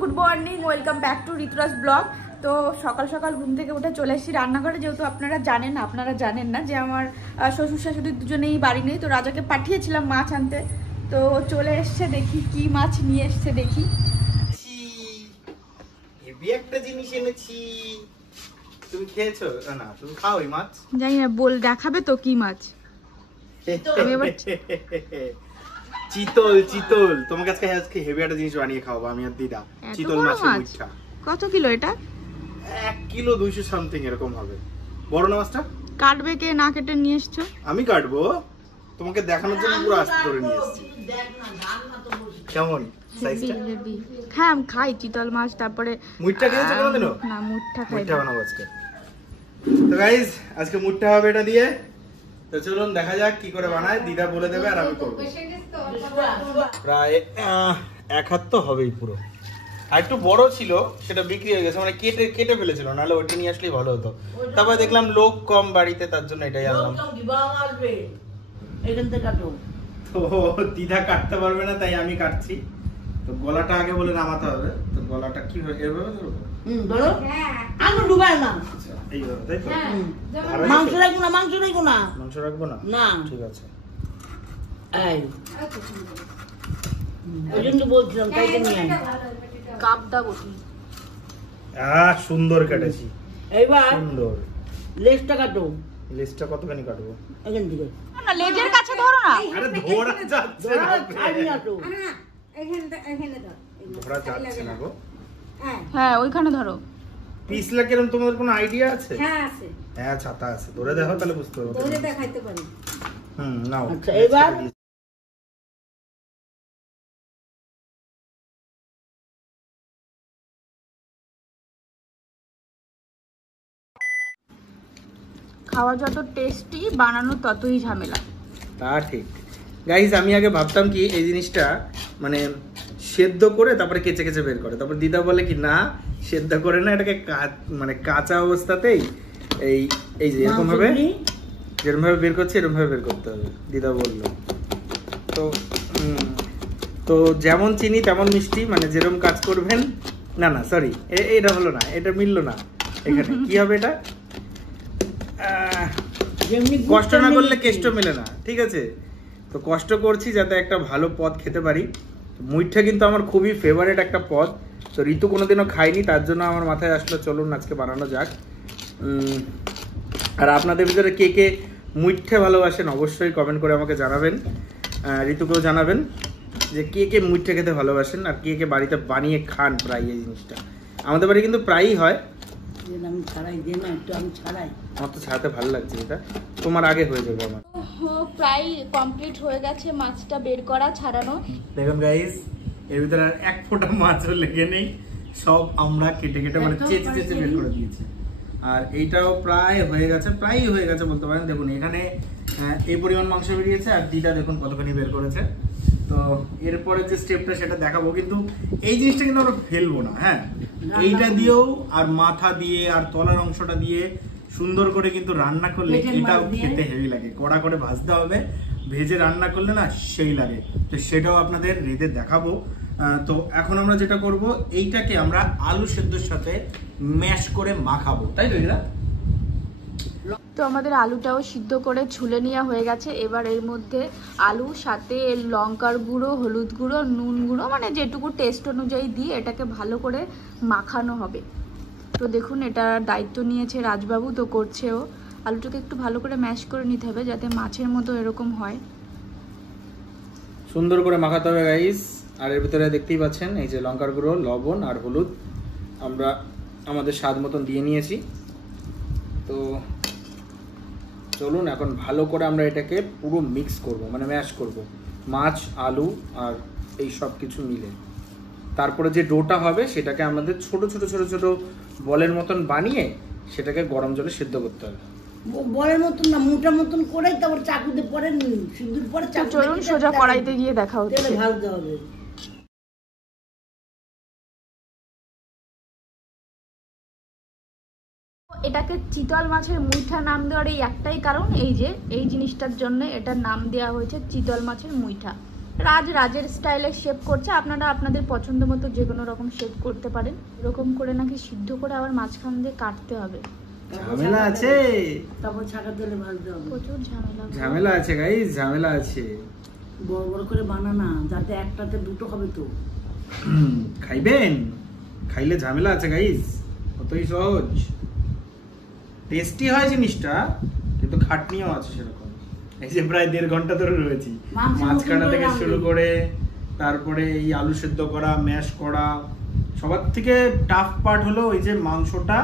Good morning, welcome back to Rituraj blog. তো সকাল সকাল ঘুম থেকে উঠে চলে এসেছি রান্নাঘরে, যেহেতু আপনারা জানেন না যে আমার শ্বশুর শাশুড়ি দুজনেই বাড়ি নেই। তো রাজাকে পাঠিয়েছিলাম মাছ আনতে, তো চলে এসছে, দেখি কি মাছ নিয়ে এসছে দেখি। একটা জিনিস এনেছি, তুমি খেয়েছো না? তুমি খাও এই মাছ? জানি না, বল দেখাবে তো কি মাছ। আমি এবার চিতল চিতল তোমাকে আজকে হেভি একটা জিনিস বানিয়ে খাওয়াবো আমি আর দিদা। চিতল মাছের মুঠা। কত কিলো এটা? 1 কিলো 200 সামথিং এরকম হবে। বড় না মাছটা? কাটবে কে? না কেটে নিয়ে এসছো? আমি কাটবো, তোমাকে দেখানোর জন্য পুরো আস্তে করে নিয়ে এসেছি। কেমন সাইজটা? হ্যাঁ আমি খাই চিতল মাছ। তারপরে মুঠা খেয়েছো কোনোদিনও? না, মুঠা খাই। মুঠা বানাবো আজকে। তো গাইস আজকে মুঠা হবে এটা দিয়ে। তো চলুন দেখা যাক কি করে বানায়, দিদা বলে দেবে আর আমি করবো। প্রায় 1 হাত তো হবেই পুরো। আর একটু বড় ছিল, সেটা বিক্রি হয়ে গেছে, মানে কেটে ফেলেছিল, নাহলে ওটা নিয়ে আসলেই ভালো হতো। তারপর দেখলাম লোক কম বাড়িতে, তার জন্য এটাই আনলাম। তো দিদা কাটতে পারবে না, তাই আমি কাটছি। তো গলাটা আগে বলে নামাতে হবে। তো গলাটা কি হবে? এভাবে ধরবো? ধরো। আলু ডুবাই না। এইভাবে, তাই তো? মাংস রাখবো না, মাংস রাখবো না। মাংস রাখবো না? না, ঠিক আছে। এই ওই জন্য বলছিলাম কাইতে নিয়ে আয়। কাপটা বসি। সুন্দর কাটেছি। এইবার সুন্দর। লেজটা কাটো। লেজটা কতখানি কাটবো? এখান থেকে। না, লেজের কাছে ধরো না। আরে ধরা যাচ্ছে না। ছাড়ি আটো। ধরা যাচ্ছে না গো। হ্যাঁ ওইখানে ধরো। পিছলা কিরকম তোমাদের কোনো আইডিয়া আছে? হ্যাঁ আছে। হ্যাঁ ছাতা আছে, ধরে দেখো তাহলে বুঝতে পারবো। ধরে দেখাইতে পারি। নাও। আচ্ছা এবার খাওয়া যত টেস্টি, বানানো ততই ঝামেলা। তা ঠিক। গাইস আমি আগে ভাবতাম কি এই জিনিসটা মানে সেদ্ধ করে তারপরে কেচে কেচে বের করে, তারপর দিদা বলে কি না সেদ্ধ করে না, এটাকে মানে কাঁচা অবস্থাতেই এই যে এরকম ভাবে, যেরকম ভাবে বের করছে এরকম ভাবে বের করতে হবে, দিদা বললো। তো যেমন চিনি তেমন মিষ্টি, মানে যেরকম কাজ করবেন। না না সরি, এটা হলো না, এটা মিললো না। এখানে কি হবে? এটা কষ্ট না করলে কেষ্ট মেলে না, ঠিক আছে? তো কষ্ট করছি যাতে একটা ভালো পদ খেতে পারি। মুইঠা কিন্তু আমার খুবই ফেভারিট একটা পদ। তো ঋতু কোনোদিনও খাইনি, তার জন্য আমার মাথায় আসলো চলুন আজকে বানানো যাক। আর আপনাদের ভিতরে কে কে মুইঠা ভালোবাসেন অবশ্যই কমেন্ট করে আমাকে জানাবেন। ঋতুকেও জানাবেন যে কে কে মুইঠা খেতে ভালোবাসেন আর কে কে বাড়িতে বানিয়ে খান প্রায় এই জিনিসটা। আমাদের বাড়ি কিন্তু প্রায়ই হয়। আমি ছাড়াই দিই না, একটু আমি ছাড়াই। আমার তো ছাড়াতে ভালো লাগছে, এটা তোমার আগে হয়ে যাবে। আমার প্রায় কমপ্লিট হয়ে গেছে মাছটা বের করা, ছাড়ানো। দেখুন গাইস, এর ভিতরে আর এক ফোঁটা মাছও লেগে নেই, সব আমরা কেটে কেটে মানে চেঁচে চেঁচে বের করে দিয়েছি। আর এইটাও প্রায়ই হয়ে গেছে বলতে পারেন। দেখুন এখানে এই পরিমাণ মাংস বেরিয়েছে, আর দিদা দেখুন কতখানি বের করেছে। তো এরপরে যে স্টেপটা সেটা দেখাবো, কিন্তু এই জিনিসটা কিন্তু আমরা ফেলবো না। হ্যাঁ, এইটা দিয়েও আর মাথা দিয়ে আর তলার অংশটা দিয়ে সুন্দর করে কিন্তু রান্না করলে এটাও খেতে হেভি লাগে। কড়া করে ভাজতে হবে, ভেজে রান্না করলে না সেই লাগে। তো সেটাও আপনাদের রেঁধে দেখাবো। তো এখন আমরা যেটা করব, এইটাকে আমরা আলু সেদ্ধর সাথে ম্যাশ করে মাখাবো, তাই তো? এরা তো আমাদের আলুটাও সিদ্ধ করে ছুলে নেওয়া হয়ে গেছে। এবার এর মধ্যে আলু সাথে লঙ্কার গুঁড়ো, হলুদ গুঁড়ো, নুন গুঁড়ো, মানে যেটুকু টেস্ট অনুযায়ী দিয়ে এটাকে ভালো করে মাখানো হবে। তো দেখুন এটা দায়িত্ব নিয়েছে রাজবাবু, তো করছেও। আলুটাকে একটু ভালো করে ম্যাশ করে নিতে হবে যাতে মাছের মতো এরকম হয়। সুন্দর করে মাখাতে হবে গাইস। আর এর ভিতরে দেখতেই পাচ্ছেন এই যে লঙ্কার গুঁড়ো, লবণ আর হলুদ আমরা আমাদের স্বাদ মতন দিয়ে নিয়েছি। তো চলুন এখন ভালো করে আমরা এটাকে পুরো মিক্স করব, মানে ম্যাশ করব, মাছ, আলু আর এই সব কিছু মিলে। তারপরে যে ডোটা হবে সেটাকে আমাদের ছোট ছোট ছোট ছোট বলের মতন বানিয়ে সেটাকে গরম জলে সিদ্ধ করতে হবে। বলের মতন না, মোটা মতন করে তারপর চাকুতে পরে সিদ্ধুর পরে চাকু। চলুন সোজা কড়াইতে গিয়ে দেখা হচ্ছে। ভাজতে হবে। এটাকে চিতল মাছের মুইঠা নাম দেওয়ার এই একটাই কারণ, এই যে এই জিনিসটার জন্য এটার নাম দেওয়া হয়েছে চিতল মাছের মুইঠা। রাজের স্টাইলে শেপ করছে, আপনারা আপনাদের পছন্দ মতো যে কোনো রকম শেপ করতে পারেন। এরকম করে নাকি সিদ্ধ করে আবার মাঝখান দিয়ে কাটতে হবে। ঝামেলা আছে, তারপর ছাকা তেলে ভাজতে হবে। প্রচুর ঝামেলা আছে গাইস, ঝামেলা আছে। বড় বড় করে বানানা, যাতে একটাতে দুটো হবে তো। খাইবেন? খাইলে ঝামেলা আছে গাইস, কতই সহজ। টেস্টি হয় জিনিসটা, কিন্তু খাটনিও আছে সেরকম। এই যে প্রায় 1.5 ঘন্টা ধরে রয়েছি, মাছ কাটা থেকে শুরু করে তারপরে এই আলু সেদ্ধ করা, ম্যাশ করা। সবার থেকে টাফ পার্ট হলো ওই যে মাংসটা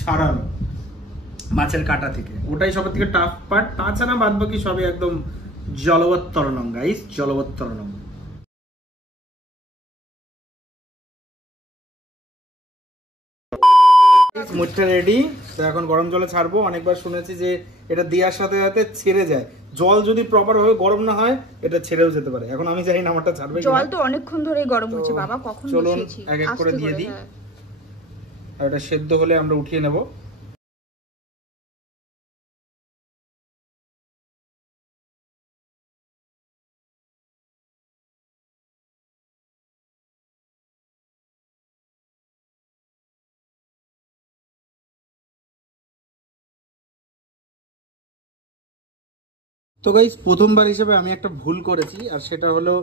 ছাড়ানো মাছের কাটা থেকে, ওটাই সবার থেকে টাফ পার্ট। তাছাড়া বাদ বাকি সবই একদম জলবত্তরণম গাইস, জলবত্তরণম। মুচটা রেডি। তো এখন গরম জলে ছাড়বো। অনেকবার শুনেছি যে এটা দেওয়ার সাথে সাথে ছেড়ে যায়, জল যদি প্রপার ভাবে গরম না হয় এটা ছেড়েও যেতে পারে। এখন আমি জানি না আমারটা ছাড়বে কিনা। জল তো অনেকক্ষণ ধরেই গরম হচ্ছে বাবা, কখন বসিয়েছি। চলুন এক এক করে দিয়ে দিই। আর এটা সেদ্ধ হলে আমরা উঠিয়ে নেব। তো গাইস, প্রথমবার হিসেবে আমি একটা ভুল করেছি, আর সেটা হলো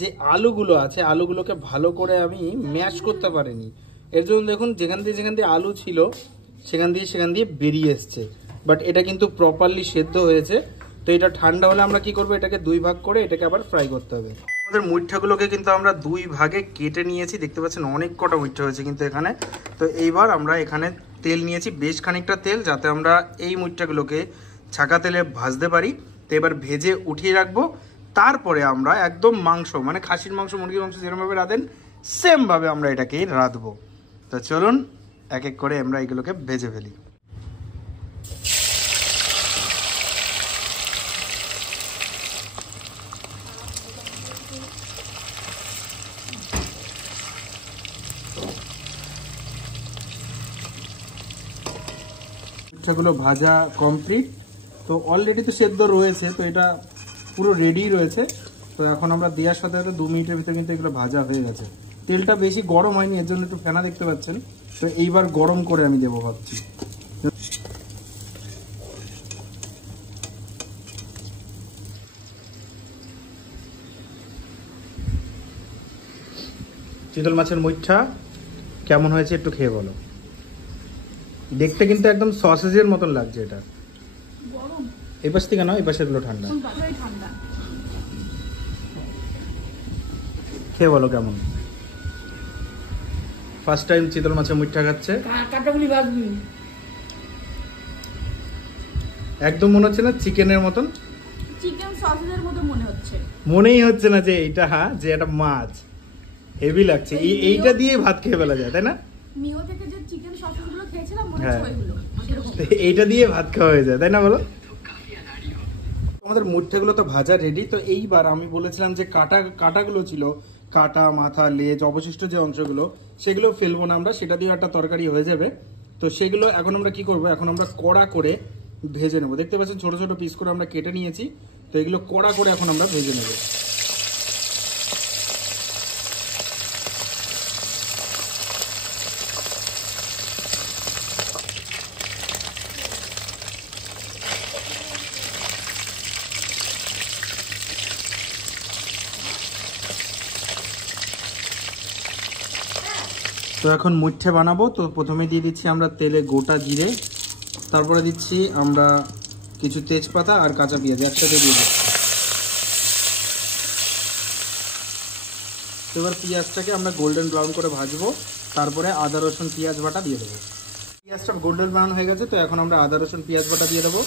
যে আলুগুলো আছে, আলুগুলোকে ভালো করে আমি ম্যাশ করতে পারিনি। এর জন্য দেখুন যেখান দিয়ে আলু ছিল সেখান দিয়ে বেরিয়ে এসছে। বাট এটা কিন্তু প্রপারলি সেদ্ধ হয়েছে। তো এটা ঠান্ডা হলে আমরা কি করব, এটাকে 2 ভাগ করে এটাকে আবার ফ্রাই করতে হবে। আমাদের মুইঠাগুলোকে কিন্তু আমরা 2 ভাগে কেটে নিয়েছি, দেখতে পাচ্ছেন অনেক কটা মুইঠা হয়েছে কিন্তু এখানে। তো এইবার আমরা এখানে তেল নিয়েছি, বেশ খানিকটা তেল, যাতে আমরা এই মুইঠাগুলোকে ছাকা তেলে ভাজতে পারি। তো এবার ভেজে উঠিয়ে রাখবো। তারপরে আমরা একদম মাংস, মানে খাসির মাংস, মুরগির মাংস যেরকমভাবে রাঁধেন সেমভাবে আমরা এটাকে রাঁধবো। তো চলুন এক এক করে আমরা এগুলোকে ভেজে ফেলি। পিঠাগুলো ভাজা কমপ্লিট। তো অলরেডি তো সেদ্ধ রয়েছে, তো এটা পুরো রেডি রয়েছে। তো এখন আমরা দেওয়ার সাথে সাথে 2 মিনিটের ভিতরে কিন্তু এগুলো ভাজা হয়ে গেছে। তেলটা বেশি গরম হয়নি, এর জন্য একটু ফেনা দেখতে পাচ্ছেন। তো এইবার গরম করে আমি দেবো ভাবছি। চিতল মাছের মুইঠা কেমন হয়েছে একটু খেয়ে বলো। দেখতে কিন্তু একদম সসেজের মতন লাগছে। এটা এই পাশ থেকে নয়, এই পাশের গুলো ঠান্ডা। খেয়ে বলো কেমন। ফার্স্ট টাইম চিতল মাছের মুইঠা খাচ্ছে। কাটাগুলি ভাজবি একদম মনে হচ্ছে না চিকেনের মতন, চিকেন সসেজের মতো মনে হচ্ছে। মনেই হচ্ছে না যে এটা যে একটা মাছ। হেভি লাগছে। এইটা দিয়ে ভাত খেয়ে ফেলা যায়, তাই না? মিও থেকে যে চিকেন সসেজগুলো খেয়েছিলাম মনে হচ্ছে ওইগুলো। এইটা দিয়ে ভাত খাওয়া হয়ে যায়, তাই না বলো? আমাদের মুঠেগুলো তো ভাজা রেডি। তো এইবার আমি বলেছিলাম যে কাটাগুলো ছিল, কাটা, মাথা, লেজ, অবশিষ্ট যে অংশগুলো, সেগুলো ফেলবো না আমরা, সেটা দিয়ে একটা তরকারি হয়ে যাবে। তো সেগুলো এখন আমরা কি করব, এখন আমরা কড়া করে ভেজে নেবো। দেখতে পাচ্ছেন ছোট ছোট পিস করে আমরা কেটে নিয়েছি। তো এগুলো কড়া করে এখন আমরা ভেজে নেব। তো এখন মুঠে বানাবো। তো প্রথমে দিয়ে দিচ্ছি আমরা তেলে গোটা জিরে, তারপরে দিচ্ছি আমরা কিছু তেজপাতা আর কাঁচা পেঁয়াজ একসাথে দিয়ে দিচ্ছি। এবার পেঁয়াজটাকে আমরা গোল্ডেন ব্রাউন করে ভাজবো। তারপরে আদা রসুন পেঁয়াজ বাটা দিয়ে দেবো। পেঁয়াজটা গোল্ডেন ব্রাউন হয়ে গেছে, তো এখন আমরা আদা রসুন পেঁয়াজ বাটা দিয়ে দেবো।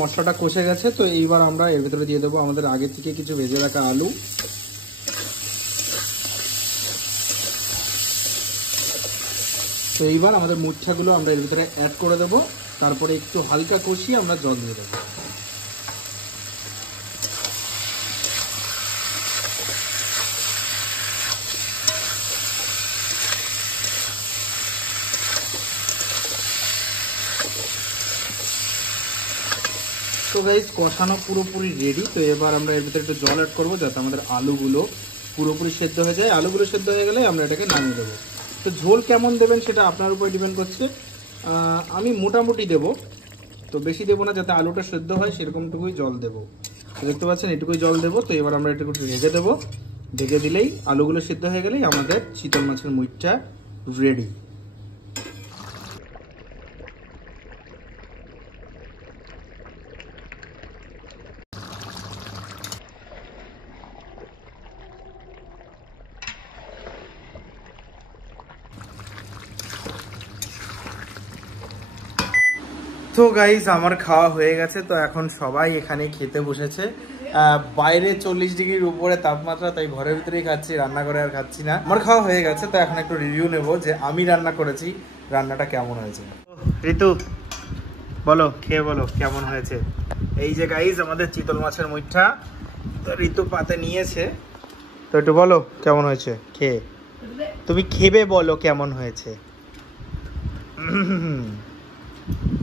মশলাটা কষে গেছে। তো এইবার আমরা এর ভিতরে দিয়ে দেবো আমাদের আগে থেকে কিছু ভেজে রাখা আলু। তো এইবার আমাদের মুচ্ছাগুলো আমরা এর ভিতরে অ্যাড করে দেবো, তারপরে একটু হালকা কষিয়ে আমরা জল দিয়ে দেবো। তো গাইস কষানো পুরোপুরি রেডি। তো এবার আমরা এর ভিতরে একটু জল অ্যাড করবো যাতে আমাদের আলুগুলো পুরোপুরি সেদ্ধ হয়ে যায়। আলুগুলো সেদ্ধ হয়ে গেলে আমরা এটাকে নামিয়ে দেবো। তো ঝোল কেমন দেবেন সেটা আপনার উপরে ডিপেন্ড করছে। আমি মোটামুটি দেবো, তো বেশি দেবো না, যাতে আলুটা সেদ্ধ হয় সেরকমটুকুই জল দেবো। তো দেখতে পাচ্ছেন এটুকুই জল দেবো। তো এবার আমরা এটুকু ঢেকে দেবো, ঢেকে দিলেই আলুগুলো সেদ্ধ হয়ে গেলেই আমাদের চিতল মাছের মুইটটা রেডি। তো গাইস আমার খাওয়া হয়ে গেছে। তো এখন সবাই এখানে খেতে বসেছে। বাইরে 40 ডিগ্রির উপরে তাপমাত্রা, তাই ঘরের ভিতরেই খাচ্ছি, রান্না করে আর খাচ্ছি না। আমার খাওয়া হয়ে গেছে, তো এখন একটু রিভিউ নেব যে আমি রান্না করেছি রান্নাটা কেমন হয়েছে। ঋতু বলো, খেয়ে বলো কেমন হয়েছে। এই যে গাইস আমাদের চিতল মাছের মুইঠা, তো ঋতু পাতে নিয়েছে, তো একটু বলো কেমন হয়েছে খেয়ে। তুমি খেবে বলো কেমন হয়েছে।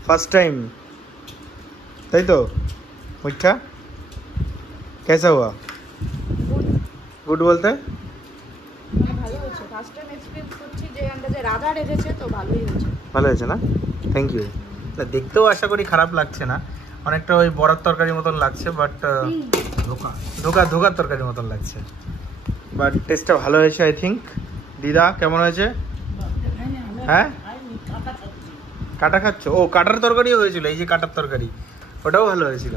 फर्स्ट टाइम ताई तो मीठा कैसा हुआ? गुड बोलते हैं ভালো হয়েছে। ফার্স্ট টাইম এক্সপেরিয়েন্স করছি যে আন্দাজে রাধা রেখেছে, তো ভালোই হয়েছে। ভালো হয়েছে না? Thank you. দেখতেও আশা করি খারাপ লাগছে না, অনেকটা ওই বড়ার তরকারি মতন লাগছে, বাট ধোকার তরকারি মতন লাগছে, বাট টেস্টটা ভালো হয়েছে আই থিঙ্ক। দিদা কেমন হয়েছে? হ্যাঁ কাটা খাচ্ছ? ও কাটার তরকারিও হয়েছিল, এই যে কাটার তরকারি, ওটাও ভালো হয়েছিল।